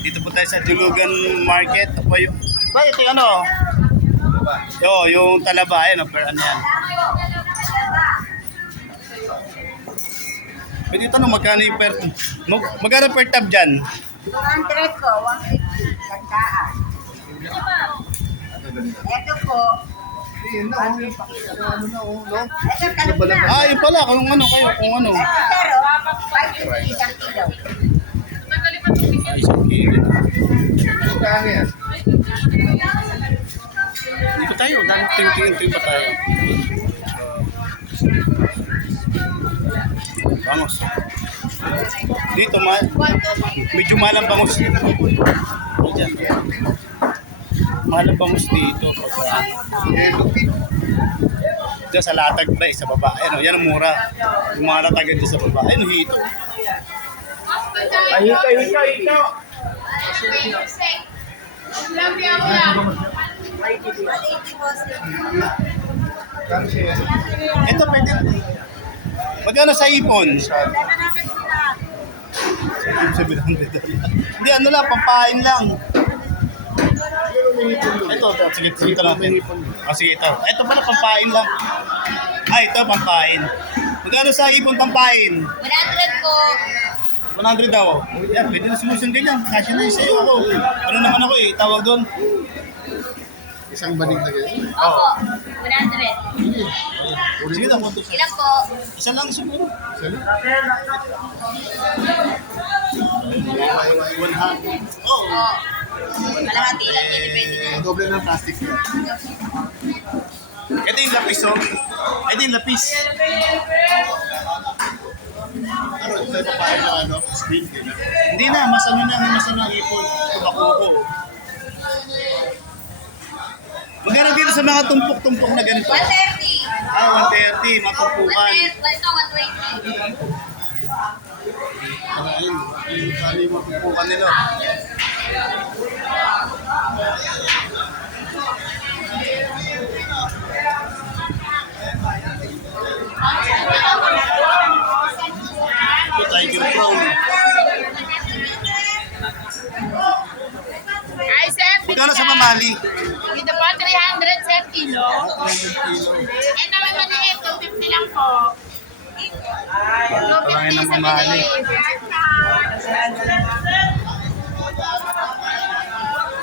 Dito po tayo sa Julugan Market. Ito po yung... Ba, ito yung ano? Yung talaba. Ayan, per ano yan. Pwede tanong, magkano yung per... Magkano per tab dyan? 200 po, 150. Gandaan. Ito po. Ito kanina. Ah, yun pala. Kung ano kayo, kung ano. Pero, 550 isang kilo. Ay, isang kilo. Dito tayo. Dahil ting pa tayo. Bangos. Dito, medyo mahal ang bangos. Diyan. Mahal ang bangos dito. Diyan sa latag ba, sa baba. Ayan, yan ang mura. Yung mga latagan dyan sa baba. Ayan, hito. Ay, hito. Ito, pwede. Magkano sa ipon? Hindi, ano lang, pampain lang. Ito, sige ito natin. Sige ito. Ito pala, pampain lang. Ito, pampain. Magkano sa ipon pampain? 100 po. 100 daw. Yan, pwede na sumusun ganyan. Kasya na yung sa'yo ako. Ano naman ako tawag doon. Isang banig na ganyan. Opo, 100. Sige daw. Ilan po? Isa lang siguro. Oo. Kalahati lang yun, depende na. Doble ng plastic niya. Ito yung lapis, oh. Ito yung lapis. Ano, tayo papain ng ano? Spring din. Hindi na, mas ano ang ipon. Tumakuko. Magkano dito sa mga tumpok-tumpok na ganito? 130. 130, mga tumpukan. Ito, 120. Ayun, yung mga tumpukan nila. Ito, Tiger Crown. Ay, sir. Magkano sa mamali? Dito po, 300 sir kilo. 300 kilo. Eh, naman maliit, 250 lang po. Parangin ng 250 sa mamali. maliit.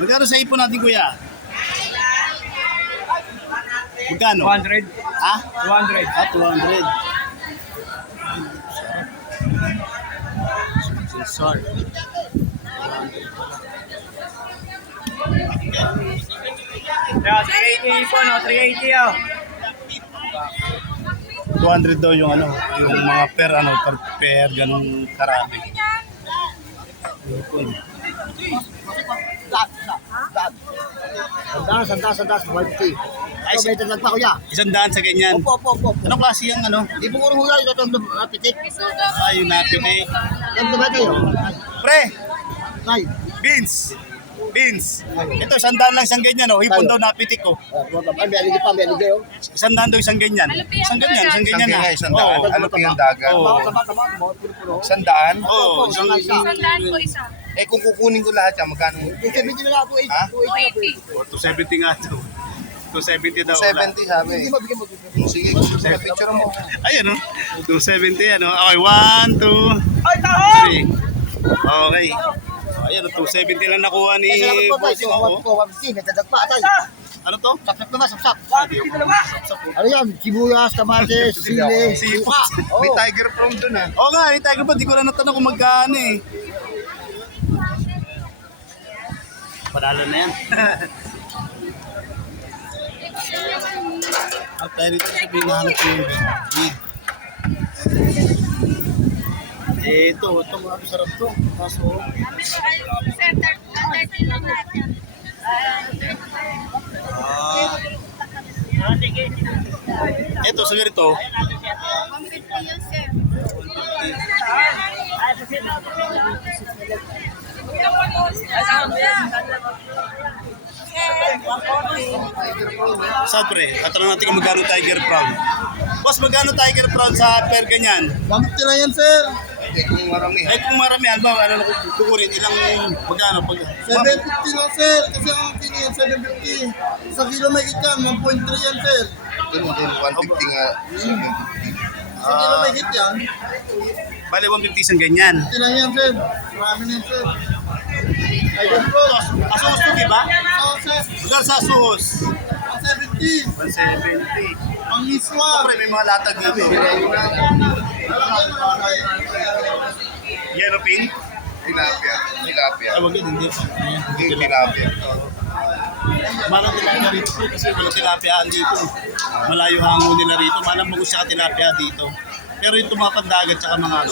Magkano sa ipon natin, kuya? Magkano? 200. Ha? 200. 200. Sorry. Yeah, 380 po, no? 380 oh. 200 daw yung yung mga per ganung karami. Ipon. Sandas, 150. Ay, May talag pa kuya. 100 sa ganyan. Opo. Anong klase yung Di po ko hula ito itong pitik. Yung napili. Yan ba kayo? Pre, Tay. beans. Ito, 100 lang isang ganyan, Ipon daw napitik, Ay, may aligi pa. 100 daw isang ganyan. Isang ganyan na. Isang daan. Ano po yung dagat? Oo. Sandaan? Oo. Sandaan po isa. Eh kung kukunin ko lahat yan, magkano? 270 na lang po, Ha? 280. 270 nga daw. 270 daw. 270 sabi. Hindi mabigyan mo. Sige, picture mo. Ayan, 270 Okay, 1, 2, 3. Okay. Ayan, 270 lang nakuha ni Bossing. Ano to? Sapsap. Ano yan? Sibuyas, kamatis, sili, Sipot. May tiger prawn dun Oo nga, tayo pa, di ko na natanong kung magkano Panalo na yan. Pero ito sabihin na hanap ko yung big. Ito masarap to. Kaso, Sir, 30 lang natin. ito sa ganito. 150 yun, sir. Saan pre? Tatanong natin kung magkano tiger prawn. Boss, magkano tiger prawn sa per ganyan? 150 na yan, sir. Eh, kung marami ha. Eh kung marami, alba, ano na kukurin, ilang, pagkano, pag... 750 lang, sir. Kasi ang kiniyan, 750. Sa kilo may hit yan, 1.3 yan, sir. Ganun din, 150 nga. Sa kilo may hit yan. Bale, 150 isang ganyan. Ito lang yan, sir. Marami na yan, sir. Ayun po. Asuhos to, di ba? Oo, sir. Hanggang sa asuhos. 170. 170. Ang iswa. Siyempre, may mga latag dito. Yellow pin? Tilapia. Tilapia. Ay, wag yun, hindi. Yung tilapia. Malang tilapia rito kasi wala tilapiaan dito. Malayo hango nila rito. Malang bagus siya tilapia dito. Pero yung tumapandagat tsaka mga ano.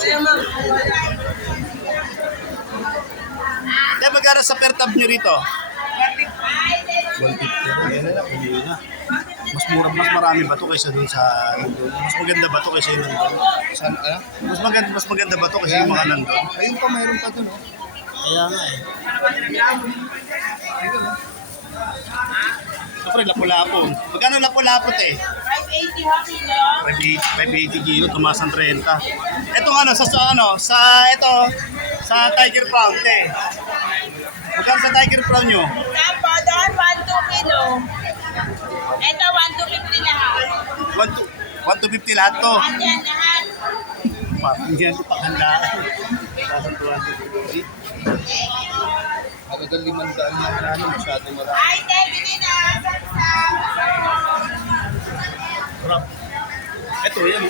Kaya magkano sa per tab nyo rito? 150. Hindi na. Mas mura, mas marami ba ito kaysa dun sa nandun? Mas maganda ba ito kaysa yung nandun? Saan, ano? Mas maganda ba ito kaysa yung mga nandun? Ayun pa, mayroon pa ito, no? Kaya nga eh. Siyempre, lapu-lapo. Magkano lapu-lapo eh? 580 kilo, tumaas ang 30. Ito ano, sa Tiger Prawn, te. Magkano sa Tiger Prawn nyo? Tampo, doon, 1-2 kilo. Ito, 1-250 lahat. 1 to 50 lahat to. Yan lahat. Parang yan ito paghandaan. Nasa 250. Hanggang 500 na ano, masyado marami. Ay, David, na. Sarap. Ito, yan.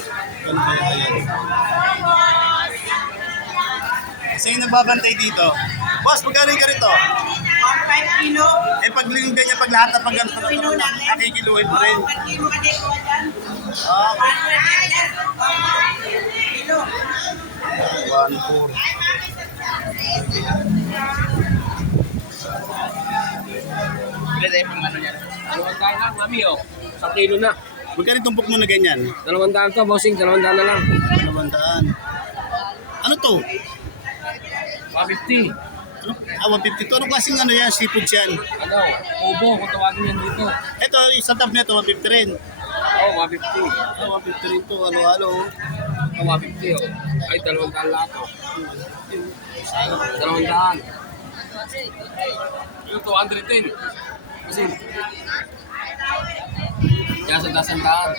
Ganun kaya yan. Isa yung nagbabantay dito. Boss, magkano yung ganito? 5 kilo. Eh, pag ganyan, pag lahat na pag ganito, nakikiluhin pa rin. 1 kilo ka din ko dyan. Okay. 1 kilo. 1-4. Dalawang daan lang, mami, oh. 1 kilo na. Magkano tumpok mo na ganyan? 200 to, bossing. 200 na lang. 200. Ano to? 150. Ano? 150 to. Anong klaseng ano yan? Seafood yan. Ano? Ubo, kung tawagin yan dito. Ito, isang tab na ito, 150 rin. Oo, 150. 150 rin to. Ano-ano. Oo, 150, oh. Ay, 200 lahat, oh. 200. Yung 210. Kasi, yan sa dasandaan.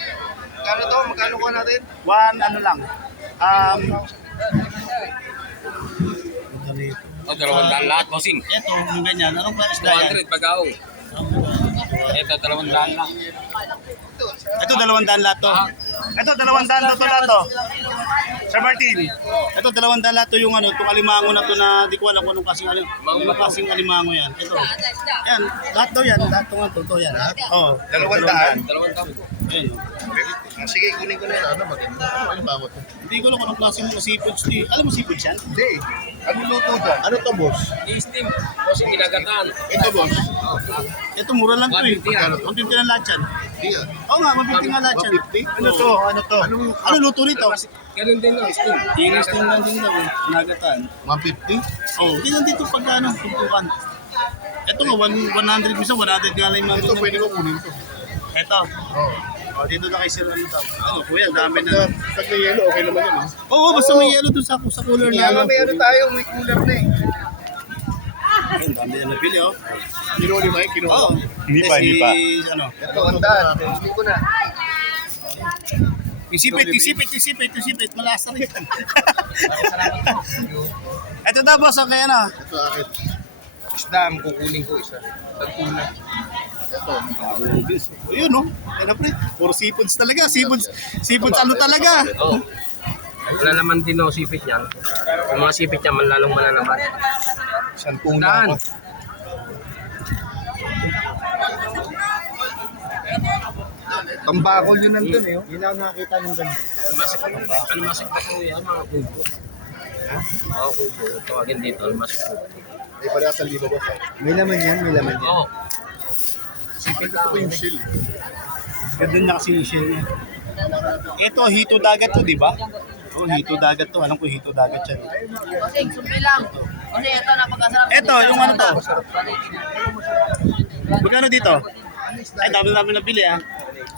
Magkano to? Magkano ko natin? Ano lang. O, 200 lahat, bossing. Ito, yung ganyan. Anong klaseng isda yan? 200 pag-aw. Ito, 200 lang. Ito, 200 lahat to. Ito, 200 lahat to. Sir Martin, ito 200 lahat to yung ano, itong alimango na to na di ko alam kung anong kasing alimango yan. Ito. Yan, lahat daw yan. Lahat to yan. Oo. 200? 200. Yan. Sige, kunin ko na yan. Ano, maganda. Ano ba ako to? Hindi ko alam kung anong klaseng mga seafoods. Alam mo seafoods yan? Hindi. Ano luto dyan? Ano to, boss? I-steam. Bossing, ginagataan. Ito, boss. Ito, mura lang to eh. 150 yan. 150 lang lahat yan. Hindi ah. Oo nga, 150 nga lahat yan. 150? Ano to? Ano luto rito? Ganun din, no? Steam. Tinis lang din daw eh. Nagatan. 150? Oh, hindi lang dito pag ano, tumpukan. Ito nga, 100 minsan, 100 nga lang yung mga Ito, pwede ko kunin to. Ito. Oo. Oh, dito na kay Sir ano daw. Ano, kuya, dami na. Pag may yelo, okay naman yun. Oo, basta may yellow dun sa cooler na. Kaya may ano tayo, may cooler na eh. Ayun, dami na nabili, oh. Kinuha ni Mike, kinuha. Oo. Hindi pa, hindi pa. Ano? Ito, handaan. Hindi ko na. Isipit. Malasa rin. Ito daw, boss, okay na. Ito, akit. Isda, ang kukunin ko isa. Tagtuna. Ito. Ayun, no? Ayun, pre. Puro seafoods talaga. Seafoods ano talaga. Oo. Wala naman din no sipit yan. Yung mga sipit yan, manlalong mananaman. Isang tuna ako. Tambakol yun nandun eh. Yun ang nakita ng ganyan. Almasik pa po yan, mga kubo. Oo, kubo. Tawagin dito, almasik po. May pala sa libo ba? May laman yan, may laman yan. Oo. Sipit ko yung shell. Ganda niya kasi yung shell niya. Ito, hito dagat to, di ba? Oh, hito dagat to. Alam ko hito dagat yan. Kasi, sumpi lang. Kasi ito, napakasarap. Ito, yung ano to? Magkano dito? Ay, dami nabili ah.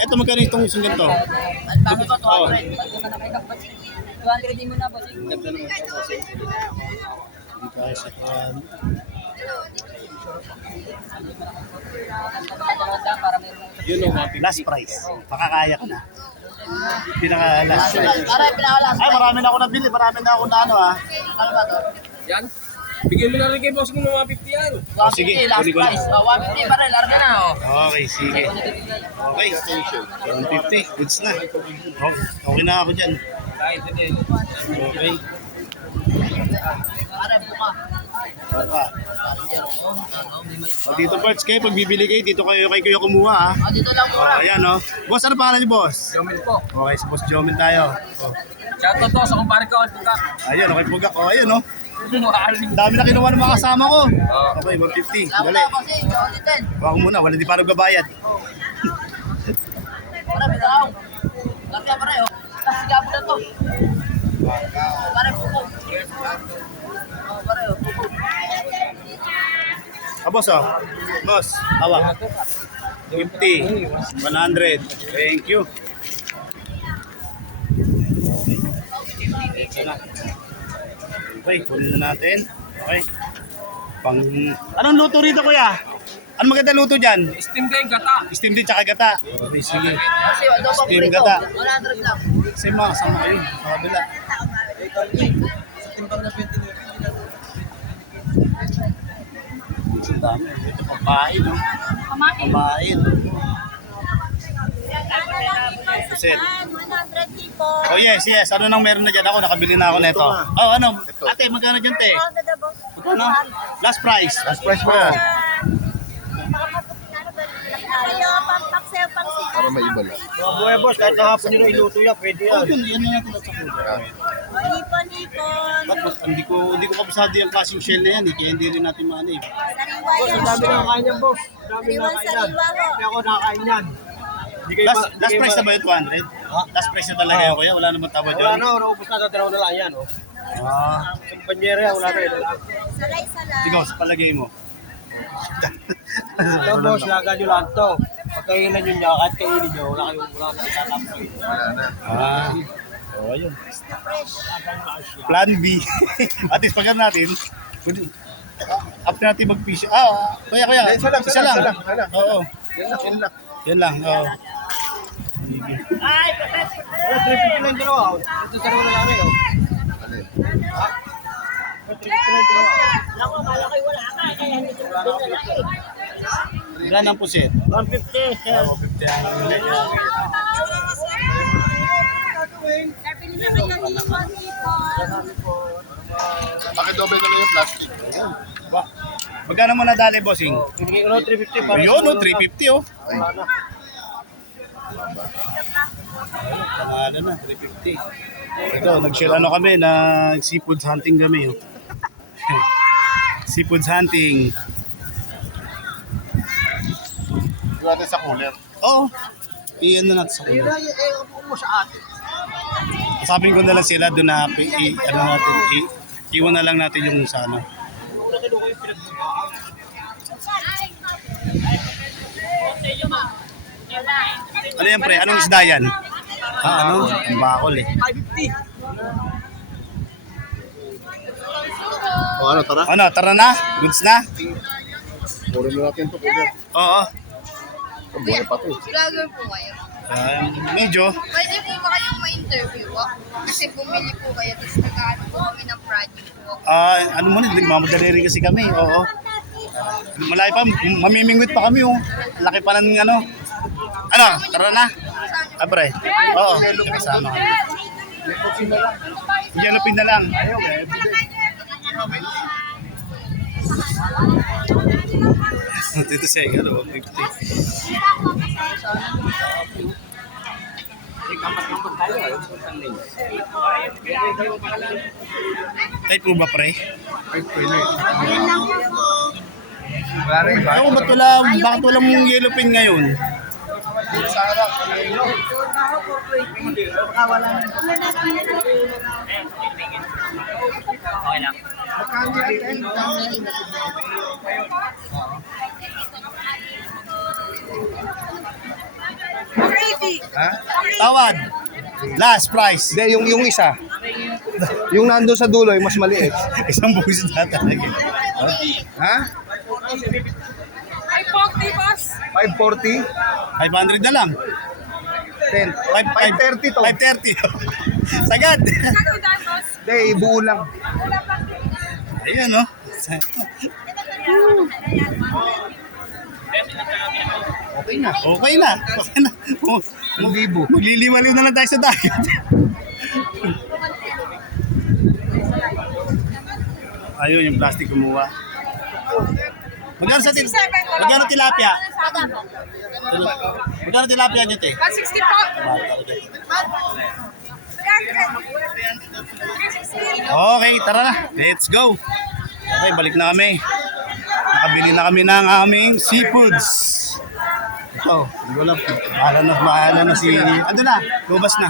Ito, magkano itong isang ganito? Ang dami ko, Oh. 200. 200 din mo na, boss. Hindi tayo sa kuwan. Para meron. Yun o, last price. Makakaya ko na. Pinaka last price. Para pinakalas. Ay, marami na ako nabili. Marami na ako na ano ah. Ano ba to? Yan. Bigyan mo na rin kay boss ng mga 50 yan. Oh, sige, 150, last kunin ko na. price. 150 pa rin, larga na, oh. Okay, sige. Okay, 150. Goods na. Okay na ako dyan. Kahit hindi. Okay. Para buka. Okay. O, dito parts kayo, pag bibili kayo, dito kayo kay Kuya kumuha ha. Dito lang O, mura. ayan o. Boss, ano pangalan niyo, boss? Jomil po. Okay, sa Boss Jomel tayo. O. Shoutout to sa kumpare ko. Pagka. Ayun, okay, pugak. O, ayun o. Maaling. Dami na kinuha ng mga kasama ko. Oo. Okay, 150. Lako Dali. na kasi, Johnny 10. Huwag mo muna, wala di pa nagbabayad. Para bitaw. Larga pa rin, oh. Tapos gabo na to. Para buko. Para, oh, buko. Boss o. Boss, hawak. 50. 100. Thank you. Okay, kunin na natin. Okay. Anong luto rito, kuya? Anong maganda luto dyan? Steam din, gata. Steam din tsaka gata. Okay, sige. Kasi, ito pa Steam prito. gata. 100 lang. Sama kayo. Sa kabila. Ang dami. Ito pambain, no? Pambain. Pusit. 100 tipo. Oh yes, yes. Ano nang meron na dyan ako? Nakabili na ako nito. Oh, ano? Ate, magkano dyan, te? Magkano? Last price. Last price mo yan. Kayo, pampaksayo, pangsigaw. Para may iba lang. Buhay boss, kahit kahapon nyo na iluto yan, pwede Oh, yan. yun na natin sa kulo. Hipon-hipon. Ba't hindi ko kabisado yung klaseng shell na yan, eh. Kaya hindi rin natin maano eh. Sariwa Boss, yan. ang dami na kakain yan, boss. Ang dami na Sariwan, kakain yan. sariwa ho. Hindi ako nakakain yan. Hindi kayo Last price na ba yun, 200? Last price na talaga yun, kuya? Wala naman tawad Wala yun? na, naubos na sa dalawa na lang yan. Oh. Ah, Sa banyera yan, wala na yun. Salay-salay. ikaw, sa palagay mo. Ito boss, laga nyo lang to. Pagkailan nyo niya, kahit kainin nyo, wala kayong itatapos. Ah, oh, ayun. Plan B. At least pagka natin, after natin mag-fish. Kuya. Isa lang. Oo. Yan lang, oo. Oh, 350 lang dalawa. Oh. Ito sa dalawa na lang eh. Oh. 350 lang dalawa. Ilan ang pusit? 150. Oo, 50 ang Nabili na kayo ng hipon-hipon. Pakidoble na lang yung plastic. Ba, magkano mo nadali, bossing? Ibigay ko na 350 para Yun, no, 350 oh. Wala na. Panalo na, 350. Ito, nag-share ano kami, nag-seafood hunting kami. Oh. Seafood hunting. Yung natin sa cooler. Oo. Iyan na natin sa kulo. mo sa atin. Sabihin ko na lang sila doon na ano natin, iwan na lang natin yung sa ano. Ano yan pre? Anong isda yan? Ano? Ang bakol eh. 550. O ano, tara. Ano, tara na? Goods na? Puro na natin ito, cooler. Oo. Ang buhay pa ito. Vlogger po kayo. Medyo. Pwede po ba kayong ma-interview po? Kasi bumili po kayo, tapos nag-ano po kami ng project po. Ano mo na, nagmamadali rin kasi kami. Oo. Malaki pa, mamimingwit pa kami oh. Laki pa ng ano. Ano, tara na? Pre. Oo. Kasama kami. Yellow na lang. Dito siya, ano, 50. Ay po ba pre? Ako bakit walang yellow pin ngayon? Okay lang. Tawad. Last price. Hindi, yung isa. Yung nandun sa dulo, yung mas maliit. Isang buwis na talaga. Ha? 540? 500 na lang. 10. 530 to. 530. Sagad. Hindi, buo lang. Ayan, no? Okay na. Okay na. Okay na. Ang libo. Magliliwaliw na lang tayo sa dagat. Ayun, yung plastic kumuha. Magkano sa magkano tilapia? Magkano tilapia niyo, te? 160 po. Okay, tara na. Let's go. Okay, balik na kami. Nakabili na kami ng aming seafoods. Ito, hindi ko alam. Bahala na si... Ano na, lubas na.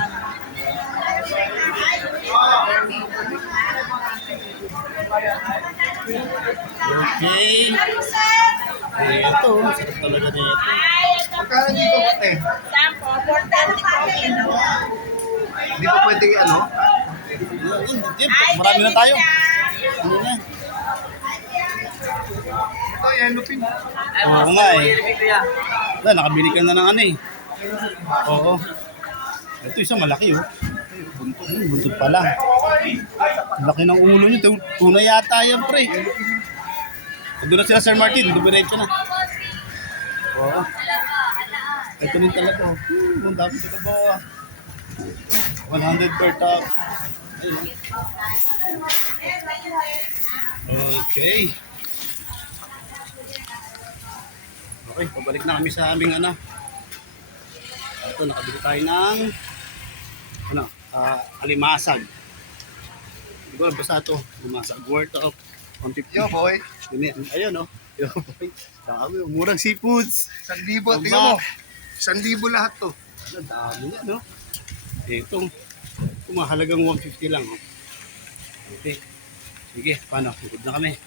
Okay. Ito, sarap talaga dito. Magkano dito po, eh? Hindi pa pwede ano? Marami na tayo. Ano na? Ito, yellow pin. Oo nga eh. Wala, nakabili ka na ng ano eh. Oo. Ito isang malaki oh. Buntod pa lang. Laki ng ulo niyo. Tunay yata yan, pre. Doon na sila Sir Martin. Dumiretso na. Oo. Ito rin talaga. Ang dami ito ba? 100 per top. Ayun. Okay. Okay, pabalik na kami sa aming ano. Ito, nakabili tayo ng ano, alimasag. Di ba, basta ito, alimasag. Worth of 150. Yo, boy. Ayun, oh. Yo, boy. Dami, murang seafoods. 1,000. Tingnan mo. 1,000 lahat to. Ang dami niya, no? Ito, mahalagang 150 lang, oh. Okay. Sige, paano? Good na kami.